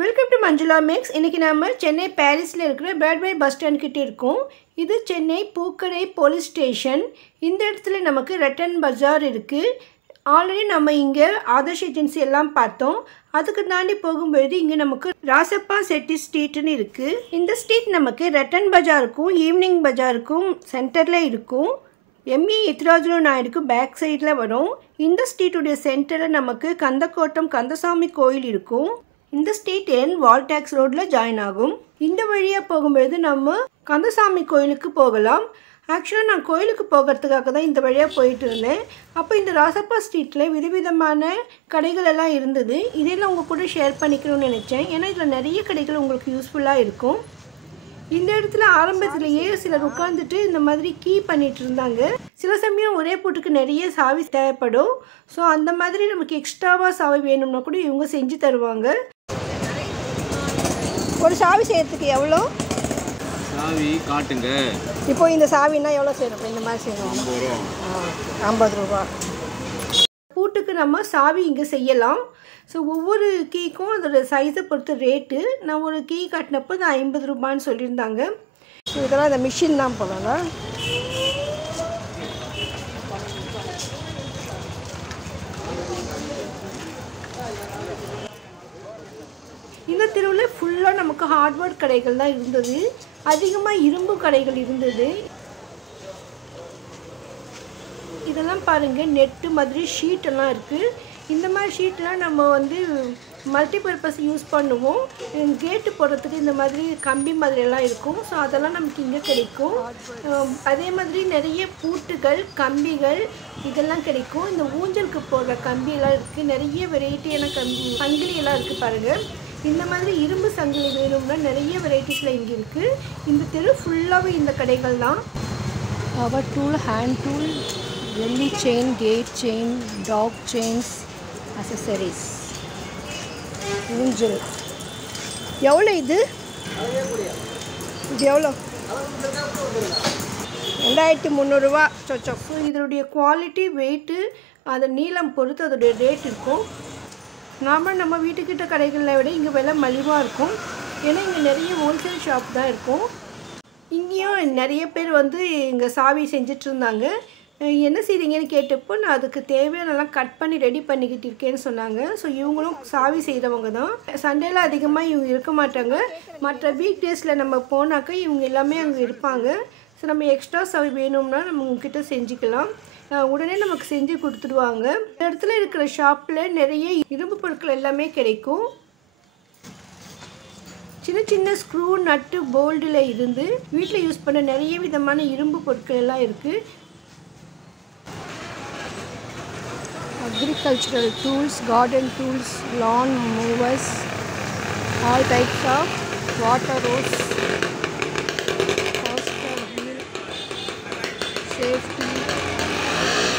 Welcome to Manjula maths. இன்றைக்கி நம்ம சென்னை பாரிஸில் இருக்கிற பிராட்வே பஸ் ஸ்டாண்ட் கிட்டே இருக்கோம். இது சென்னை பூக்கடை போலீஸ் ஸ்டேஷன். இந்த இடத்துல நமக்கு ரட்டன் பஜார் இருக்குது. ஆல்ரெடி நம்ம இங்கே ஆதர்ஷ் ஏஜென்சி எல்லாம் பார்த்தோம். அதுக்கு தாண்டி போகும்பொழுது இங்கே நமக்கு ராசப்பா செட்டி ஸ்ட்ரீட்னு இருக்குது. இந்த ஸ்ட்ரீட் நமக்கு ரட்டன் பஜாருக்கும் ஈவினிங் பஜாருக்கும் சென்டரில் இருக்கும். எம்ஏ எத்ராஜுலு நாயுடுக்கு பேக் சைடில் வரும். இந்த ஸ்ட்ரீட்டுடைய சென்டரில் நமக்கு கந்தக்கோட்டம் கந்தசாமி கோயில் இருக்கும். இந்த ஸ்ட்ரீட் என் வால்டாக்ஸ் ரோட்டில் ஜாயின் ஆகும். இந்த வழியாக போகும்பொழுது நம்ம கந்தசாமி கோயிலுக்கு போகலாம். ஆக்சுவலாக நான் கோயிலுக்கு போகிறதுக்காக தான் இந்த வழியாக போயிட்டு இருந்தேன். அப்போ இந்த ராசப்பா ஸ்ட்ரீட்டில் விதவிதமான கடைகள் எல்லாம் இருந்தது. இதெல்லாம் உங்கள் கூட ஷேர் பண்ணிக்கணும்னு நினச்சேன். ஏன்னா இதில் நிறைய கடைகள் உங்களுக்கு யூஸ்ஃபுல்லாக இருக்கும். இந்த இடத்துல ஆரம்பத்திலேயே சிலர் உட்காந்துட்டு இந்த மாதிரி கீ பண்ணிட்டு இருந்தாங்க. சில சமயம் ஒரே பூட்டுக்கு நிறைய சாவி தேவைப்படும். ஸோ அந்த மாதிரி நமக்கு எக்ஸ்ட்ராவாக சாவி வேணும்னா கூட இவங்க செஞ்சு தருவாங்க. ஒரு சாவி செய்யறதுக்கு எவ்வளோ சாவி காட்டுங்க? இப்போ இந்த சாவின்னா எவ்வளோ செய்யணும்? இந்த மாதிரி செய்யணும் 50 ரூபா. பூட்டுக்கு நம்ம சாவி இங்கே செய்யலாம். ஸோ ஒவ்வொரு கீக்கும் அதோட சைஸை பொறுத்து ரேட்டு. நான் ஒரு கீ காட்டினப்போ அது 50 ரூபான்னு சொல்லியிருந்தாங்க. ஸோ இதெல்லாம் இந்த மிஷின் தான் போகலாம். இந்த தெருவில் ஃபுல்லாக நமக்கு ஹார்ட்வேர் கடைகள் தான் இருந்தது. அதிகமாக இரும்பு கடைகள் இருந்தது. இதெல்லாம் பாருங்கள், நெட்டு மாதிரி ஷீட்டெல்லாம் இருக்குது. இந்த மாதிரி ஷீட்டெலாம் நம்ம மல்டிபர்பஸ் யூஸ் பண்ணுவோம். கேட்டு போடுறதுக்கு இந்த மாதிரி கம்பி மாதிரியெல்லாம் இருக்கும். ஸோ அதெல்லாம் நமக்கு இங்கே கிடைக்கும். அதே மாதிரி நிறைய பூட்டுகள், கம்பிகள் இதெல்லாம் கிடைக்கும். இந்த ஊஞ்சலுக்கு போடுற கம்பியெல்லாம் இருக்குது. நிறைய வெரைட்டியான சங்கிலியெல்லாம் இருக்குது பாருங்கள். இந்த மாதிரி இரும்பு சங்கிலி வேணும்னா நிறைய வெரைட்டிஸில் இங்கே இருக்குது. இந்த தெரு ஃபுல்லாகவே இந்த கடைகள் தான். பவர் டூல், ஹேண்ட் டூல், வெள்ளி chain, gate chain, dog chains, accessories, ஊஞ்சல். எவ்வளோ இது? இது எவ்வளோ? 2300 ரூபா. சொச்சோ. இதனுடைய குவாலிட்டி, வெயிட்டு, அது நீளம் பொறுத்து அதோடைய ரேட் இருக்கும். நம்ம வீட்டுக்கிட்ட கடைகளை விட இங்கே விலை மலிவாக இருக்கும். ஏன்னா இங்கே நிறைய ஹோல்சேல் ஷாப் தான் இருக்கும். இங்கேயும் நிறைய பேர் இங்கே சாவி செஞ்சிட்ருந்தாங்க. என்ன செய்கிறீங்கன்னு கேட்டப்போ நான் அதுக்கு தேவையானலாம் கட் பண்ணி ரெடி பண்ணிக்கிட்டு இருக்கேன்னு சொன்னாங்க. ஸோ இவங்களும் சாவி செய்கிறவங்க தான். சண்டேல அதிகமாக இவங்க இருக்க மாட்டாங்க. மற்ற வீக் டேஸில் நம்ம போனாக்கா இவங்க எல்லாமே அங்கே இருப்பாங்க. ஸோ நம்ம எக்ஸ்ட்ரா சாவி வேணும்னா நம்ம உங்ககிட்ட செஞ்சுக்கலாம். உடனே நமக்கு செஞ்சு கொடுத்துடுவாங்க. இந்த இடத்துல இருக்கிற ஷாப்பில் நிறைய இரும்பு பொருட்கள் எல்லாமே கிடைக்கும். சின்ன சின்ன ஸ்க்ரூ, நட்டு, போல்டில் இருந்து வீட்டில் யூஸ் பண்ண நிறைய விதமான இரும்பு பொருட்கள் எல்லாம் இருக்குது. Agricultural tools, garden tools, lawn mowers, all types of water hose, safety,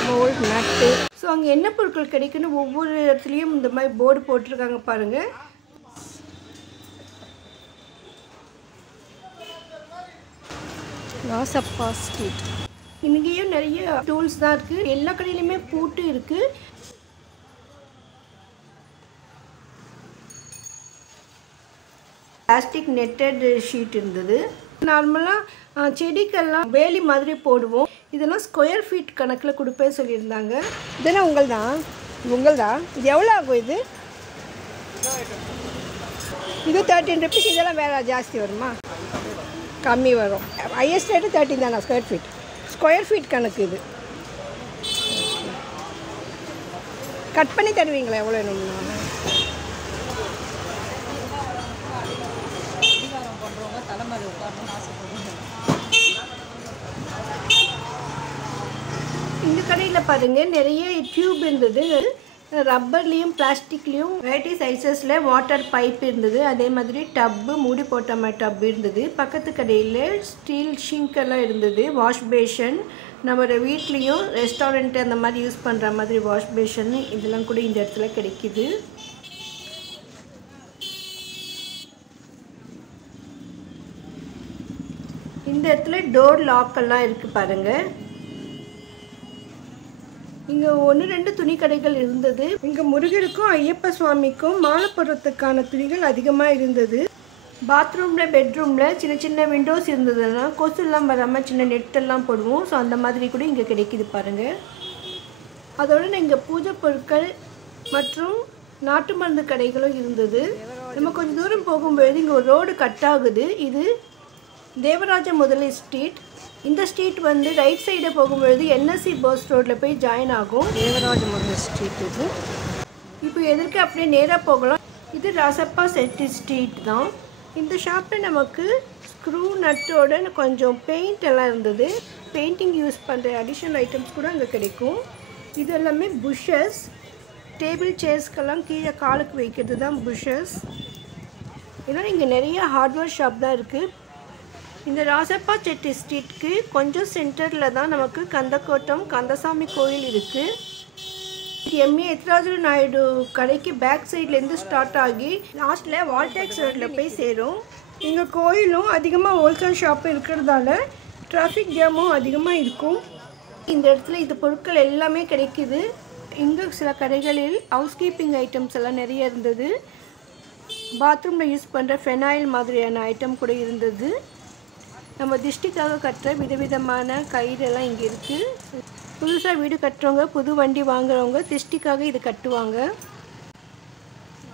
mould, nut. So அங்கே என்ன பொருட்கள் கிடைக்குன்னு ஒவ்வொரு இடத்துலையும் இந்த மாதிரி போர்டு போட்டிருக்காங்க பாருங்கள். ராசப்பா ஸ்ட்ரீட். இங்கேயும் நிறைய டூல்ஸ் தான் இருக்குது. எல்லா கடையிலையுமே பூட்டு இருக்குது. பிளாஸ்டிக் நெட்டட் ஷீட் இருந்தது. நார்மலாக செடிக்கெல்லாம் வேலி மாதிரி போடுவோம். இதெல்லாம் ஸ்கொயர் ஃபீட் கணக்கில் கொடுப்பேன்னு சொல்லியிருந்தாங்க. இதெல்லாம் உங்கள்தான். இது எவ்வளோ ஆகும்? இது 13 ருபீஸ். இதெல்லாம் வேறு ஜாஸ்தி வருமா? கம்மி வரும். ஹையஸ்ட் ரேட்டு 13 தானா? ஸ்கொயர் ஃபீட் கணக்கு. இது கட் பண்ணி தருவீங்களா? எவ்வளோ வேணும்னா? இந்த கடையில் பாருங்கள், நிறைய டியூப் இருந்தது. ரப்பர்லேயும் பிளாஸ்டிக்லேயும் வெரைட்டி சைஸஸில் வாட்டர் பைப் இருந்தது. அதே மாதிரி டப்பு, மூடி போட்ட மாதிரி டப்பு இருந்தது. பக்கத்து கடையில் ஸ்டீல் ஷிங்க் இருந்தது. வாஷ் பேஷன், நம்மளோட வீட்லேயும் ரெஸ்டாரண்ட் அந்த மாதிரி யூஸ் பண்ணுற மாதிரி வாஷ் பேஷன் இதெல்லாம் கூட இந்த இடத்துல கிடைக்கிது. இந்த இடத்துல டோர் லாக்கெல்லாம் இருக்குது பாருங்கள். இங்கே 1-2 துணி கடைகள் இருந்தது. இங்கே முருகருக்கும் ஐயப்ப சுவாமிக்கும் மாலை போடுறதுக்கான துணிகள் அதிகமாக இருந்தது. பாத்ரூமில் பெட்ரூமில் சின்ன சின்ன விண்டோஸ் இருந்ததுன்னா கொசுலாம் வராமல் சின்ன நெட்டெல்லாம் போடுவோம். ஸோ அந்த மாதிரி கூட இங்கே கிடைக்கிது பாருங்கள். அதோடு இங்கே பூஜை பொருட்கள் மற்றும் நாட்டு மருந்து கடைகளும் இருந்தது. நம்ம கொஞ்சம் தூரம் போகும்பொழுது இங்கே ஒரு ரோடு கட் ஆகுது. இது தேவராஜ முதலி ஸ்ட்ரீட். இந்த ஸ்ட்ரீட் வந்து ரைட் சைடை போகும்பொழுது என்எஸ்சி பஸ் ரோட்டில் போய் ஜாயின் ஆகும். தேவராஜ முதலி ஸ்ட்ரீட் இது. இப்போ எதற்கு அப்படியே நேராக போகலாம். இது ராசப்பா செட்டி ஸ்ட்ரீட் தான். இந்த ஷாப்பில் நமக்கு ஸ்க்ரூ நட்டோட கொஞ்சம் பெயிண்ட் எல்லாம் இருந்தது. பெயிண்டிங் யூஸ் பண்ணுற அடிஷ்னல் ஐட்டம்ஸ் கூட அங்கே கிடைக்கும். இது எல்லாமே புஷ்ஷஸ். டேபிள் சேர்ஸ்க்கெல்லாம் கீழே காலுக்கு வைக்கிறது தான் புஷ்ஷஸ். இதனால் இங்கே நிறைய ஹார்ட்வேர் ஷாப் தான் இருக்குது. இந்த ராசப்பா செட்டி ஸ்ட்ரீட்க்கு கொஞ்சம் சென்டரில் தான் நமக்கு கந்தக்கோட்டம் கந்தசாமி கோயில் இருக்குது. எம்ஏ எத்ராஜு நாயுடு கடைக்கு பேக் சைட்லேருந்து ஸ்டார்ட் ஆகி லாஸ்ட்டில் வால்டெக்ஸ் ரோட்டில் போய் சேரும். இங்கே கோயிலும் அதிகமாக ஹோல்சேல் ஷாப்பு இருக்கிறதால டிராஃபிக் ஜாமும் அதிகமாக இருக்கும். இந்த இடத்துல இந்த பொருட்கள் எல்லாமே கிடைக்கிது. இங்கே சில கடைகளில் ஹவுஸ் கீப்பிங் ஐட்டம்ஸ் எல்லாம் நிறைய இருந்தது. பாத்ரூமில் யூஸ் பண்ணுற ஃபெனாயில் மாதிரியான ஐட்டம் கூட இருந்தது. நம்ம திஷ்டிக்காக கட்டுற விதவிதமான கயிறெல்லாம் இங்கே இருக்குது. புதுசாக வீடு கட்டுறவங்க புது வண்டி வாங்குறவங்க திஷ்டிக்காக இது கட்டுவாங்க.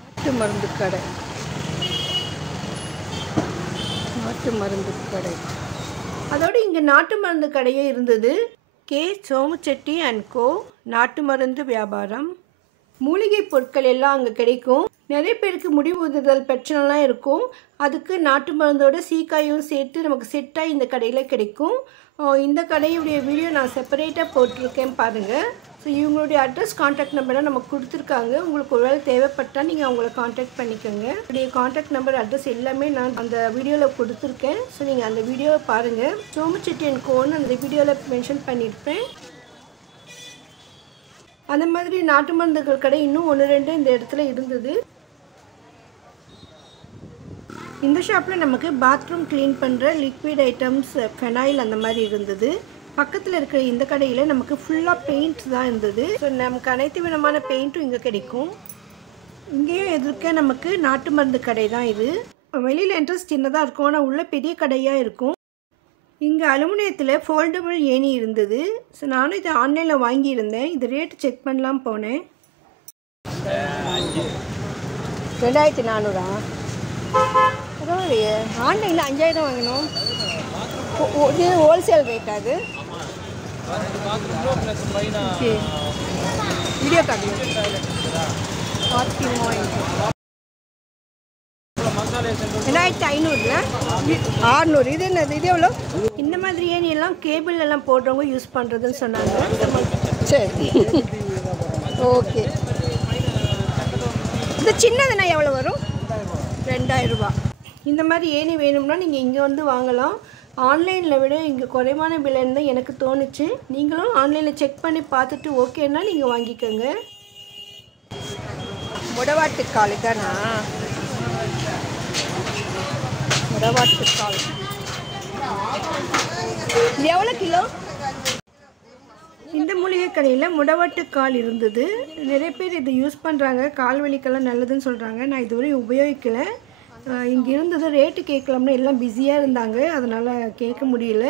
நாட்டு மருந்து கடை. நாட்டு மருந்து கடை. அதோடு இங்கே நாட்டு மருந்து கடையே இருந்தது. கே சோமுச்செட்டி அண்ட் கோ நாட்டு மருந்து வியாபாரம். மூலிகை பொருட்கள் எல்லாம் அங்கே கிடைக்கும். நிறைய பேருக்கு முடிவு உதறுதல் பிரச்சனைலாம் இருக்கும். அதுக்கு நாட்டு மருந்தோட சீக்காயும் சேர்த்து நமக்கு செட்டாக இந்த கடையில் கிடைக்கும். இந்த கடையுடைய வீடியோ நான் செப்பரேட்டாக போட்டிருக்கேன் பாருங்கள். ஸோ இவங்களுடைய அட்ரஸ் கான்டாக்ட் நம்பர்லாம் நமக்கு கொடுத்துருக்காங்க. உங்களுக்கு ஒரு வேளை தேவைப்பட்டால் நீங்கள் அவங்கள கான்டாக்ட் பண்ணிக்கோங்க. அவருடைய கான்டாக்ட் நம்பர் அட்ரஸ் எல்லாமே நான் அந்த வீடியோவில் கொடுத்துருக்கேன். ஸோ நீங்கள் அந்த வீடியோவை பாருங்கள். சோமுச்செட்டி அண்ட் கோன்னு அந்த வீடியோவில் மென்ஷன் பண்ணியிருப்பேன். அந்த மாதிரி நாட்டு மருந்துகள் கடை இன்னும் 1-2 இந்த இடத்துல இருந்தது. இந்த ஷாப்பில் நமக்கு பாத்ரூம் க்ளீன் பண்ணுற லிக்விட் ஐட்டம்ஸ் ஃபெனாயில் அந்த மாதிரி இருந்தது. பக்கத்தில் இருக்கிற இந்த கடையில் நமக்கு ஃபுல்லாக பெயிண்ட்ஸ் தான் இருந்தது. ஸோ நமக்கு அனைத்து விதமான பெயிண்ட்டும் இங்கே கிடைக்கும். இங்கேயும் எதிர்க்க நமக்கு நாட்டு மருந்து கடை தான் இது. வெளியில் என்ட்ரன்ஸ் சின்னதாக இருக்கும், ஆனால் உள்ள பெரிய கடையாக இருக்கும். இங்கே அலுமினியத்தில் ஃபோல்டபுள் ஏணி இருந்தது. ஸோ நானும் இதை ஆன்லைனில் வாங்கியிருந்தேன். இது ரேட்டு செக் பண்ணலாம் போனேன். 2400. பரவாயில்லையே, ஆன்லைனில் 5000 வாங்கினோம். இது ஹோல்சேல் ரேட். அது வீடியோ கார்டு 2500 600. இது என்னது? இது எவ்வளோ? இந்த மாதிரி ஏணி எல்லாம் கேபிள் எல்லாம் போடுறவங்க யூஸ் பண்ணுறதுன்னு சொன்னாங்க. சரி, ஓகே. இந்த சின்னதுனா எவ்வளோ வரும்? 2000 ரூபா. இந்த மாதிரி ஏணி வேணும்னா நீங்கள் இங்கே வந்து வாங்கலாம். ஆன்லைனில் விட இங்கே குறைவான விலைன்னு தான் எனக்கு தோணுச்சு. நீங்களும் ஆன்லைனில் செக் பண்ணி பார்த்துட்டு ஓகேன்னா நீங்கள் வாங்கிக்கோங்க. முடவாட்டுக்கால் தானா? முடவாட்டுக்கால் இது எவ்வளோ கிலோ? இந்த மூலிகை கடையில் முடவாட்டுக்கால் இருந்தது. நிறைய பேர் இதை யூஸ் பண்ணுறாங்க. கால் வலிக்கெல்லாம் நல்லதுன்னு சொல்கிறாங்க. நான் இதுவரை உபயோகிக்கலை. இங்கே இருந்தது ரேட்டு கேட்கலாம்னா எல்லாம் பிஸியாக இருந்தாங்க, அதனால் கேட்க முடியல.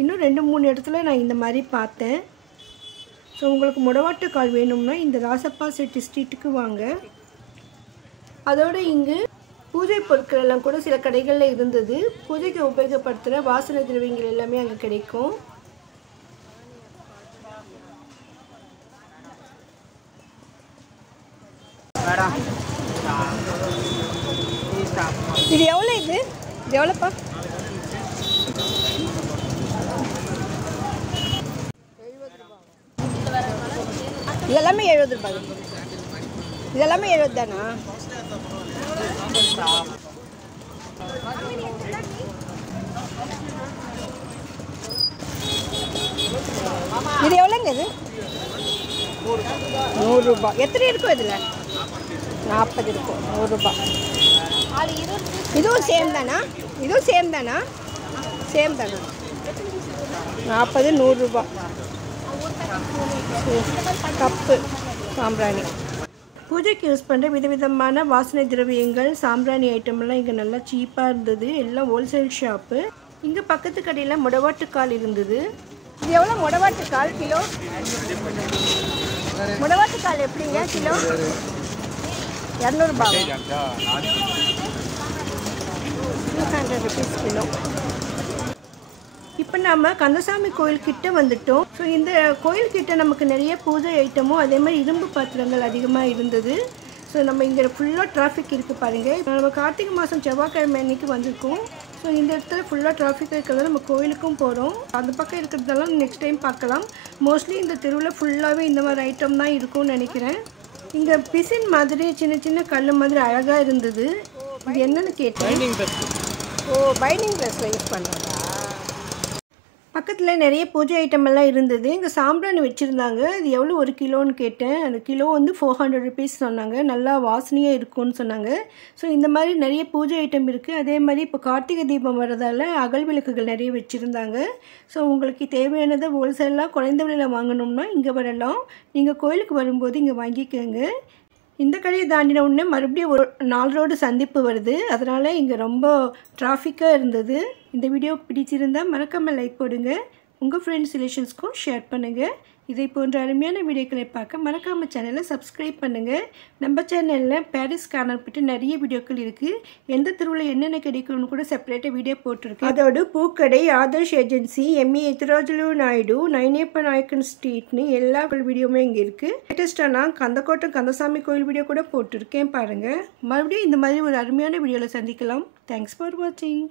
இன்னும் 2-3 இடத்துல நான் இந்த மாதிரி பார்த்தேன். ஸோ உங்களுக்கு முடவாட்டுக்கால் வேணும்னா இந்த ராசப்பா செட்டி ஸ்ட்ரீட்டுக்கு வாங்க. அதோடு இங்கு பூஜை பொருட்கள் எல்லாம் கூட சில கடைகளில் இருந்தது. பூஜைக்கு உபயோகப்படுத்துகிற வாசனை திரவியங்கள் எல்லாமே அங்கே கிடைக்கும். இது எவ்வளோ? இது எவ்வளோப்பா? இதெல்லாமே 70 ரூபாய். இதெல்லாமே 70 தானா? இது எவ்வளோங்க? இது 100 ரூபாய். எத்தனை இருக்கும் இதில்? 40 இருக்கும். 100 ரூபாய். இதுவும் சேம் தானா? இதுவும் சேம் தானா? சேம் தானா? 40 100 ரூபாய். கப்பு சாம்பிராணி. பூஜைக்கு யூஸ் பண்ணுற விதவிதமான வாசனை திரவியங்கள், சாம்பிராணி ஐட்டம்லாம் இங்கே நல்லா சீப்பாக இருந்தது. எல்லாம் ஹோல்சேல் ஷாப்பு. இங்கே பக்கத்து கடையில் முடவாட்டுக்கால் இருந்தது. இது எவ்வளோ முடவாட்டுக்கால் கிலோ? முடவாட்டுக்கால் எப்படிங்க கிலோ? 200 ரூபாய். 200 ருபீஸ் கிலோ. இப்போ நம்ம கந்தசாமி கோயில்கிட்ட வந்துட்டோம். ஸோ இந்த கோயில்கிட்ட நமக்கு நிறைய பூஜை ஐட்டமும் அதே மாதிரி இரும்பு பாத்திரங்கள் அதிகமாக இருந்தது. ஸோ நம்ம இங்கே ஃபுல்லாக டிராஃபிக் இருக்குது பாருங்கள். நம்ம கார்த்திகை மாதம் செவ்வாய்க்கிழமை அன்றைக்கி வந்திருக்கோம். ஸோ இந்த இடத்துல ஃபுல்லாக டிராஃபிக் இருக்கிறதால நம்ம கோயிலுக்கும் போகிறோம். அந்த பக்கம் இருக்கிறதெல்லாம் நெக்ஸ்ட் டைம் பார்க்கலாம். மோஸ்ட்லி இந்த தெருவில் ஃபுல்லாகவே இந்த மாதிரி ஐட்டம் தான் இருக்கும்னு நினைக்கிறேன். இங்கே பிசின் மாதிரி சின்ன சின்ன கல் மாதிரி அழகாக இருந்தது. இது என்னன்னு கேட்டேன். பைண்டிங் ப்ரெஸ்ஸில் யூஸ் பண்ணுறதா? பக்கத்தில் நிறைய பூஜை ஐட்டமெல்லாம் இருந்தது. இங்கே சாம்பிராணி வச்சுருந்தாங்க. அது எவ்வளோ 1 கிலோன்னு கேட்டேன். அந்த கிலோ வந்து 400 ருபீஸ் சொன்னாங்க. நல்லா வாசனையாக இருக்கும்னு சொன்னாங்க. ஸோ இந்த மாதிரி நிறைய பூஜை ஐட்டம் இருக்குது. அதே மாதிரி இப்போ கார்த்திகை தீபம் வர்றதால அகல் விளக்குகள் நிறைய வச்சுருந்தாங்க. ஸோ உங்களுக்கு தேவையானதை ஹோல்சேலாக குறைந்த விலையில் வாங்கணும்னா இங்கே வரலாம். நீங்கள் கோயிலுக்கு வரும்போது இங்கே வாங்கிக்கோங்க. இந்த கடையை தாண்டின உடனே மறுபடியும் ஒரு 4 ரோடு சந்திப்பு வருது. அதனால் இங்கே ரொம்ப டிராஃபிக்காக இருந்தது. இந்த வீடியோ பிடிச்சிருந்தால் மறக்காமல் லைக் போடுங்க. உங்கள் ஃப்ரெண்ட்ஸ் ரிலேஷன்ஸ்க்கும் ஷேர் பண்ணுங்கள். இதை போன்ற அருமையான வீடியோக்களை பார்க்க மறக்காமல் சேனலை சப்ஸ்கிரைப் பண்ணுங்கள். நம்ம சேனலில் பாரிஸ் கார்னர் பற்றி நிறைய வீடியோக்கள் இருக்குது. எந்த தெருவில் என்னென்ன கிடைக்கும்னு கூட செப்பரேட்டாக வீடியோ போட்டிருக்கு. அதோடு பூக்கடை, ஆதர்ஷ் ஏஜென்சி, எம்ஏ எத்திராஜலு நாயுடு, நைனேப்ப நாயக்கன் ஸ்ட்ரீட்னு எல்லா வீடியோவுமே இங்கே இருக்குது. லேட்டஸ்ட்டாக நான் கந்தக்கோட்டை கந்தசாமி கோயில் வீடியோ கூட போட்டிருக்கேன் பாருங்கள். மறுபடியும் இந்த மாதிரி ஒரு அருமையான வீடியோவில் சந்திக்கலாம். தேங்க்ஸ் ஃபார் வாட்சிங்.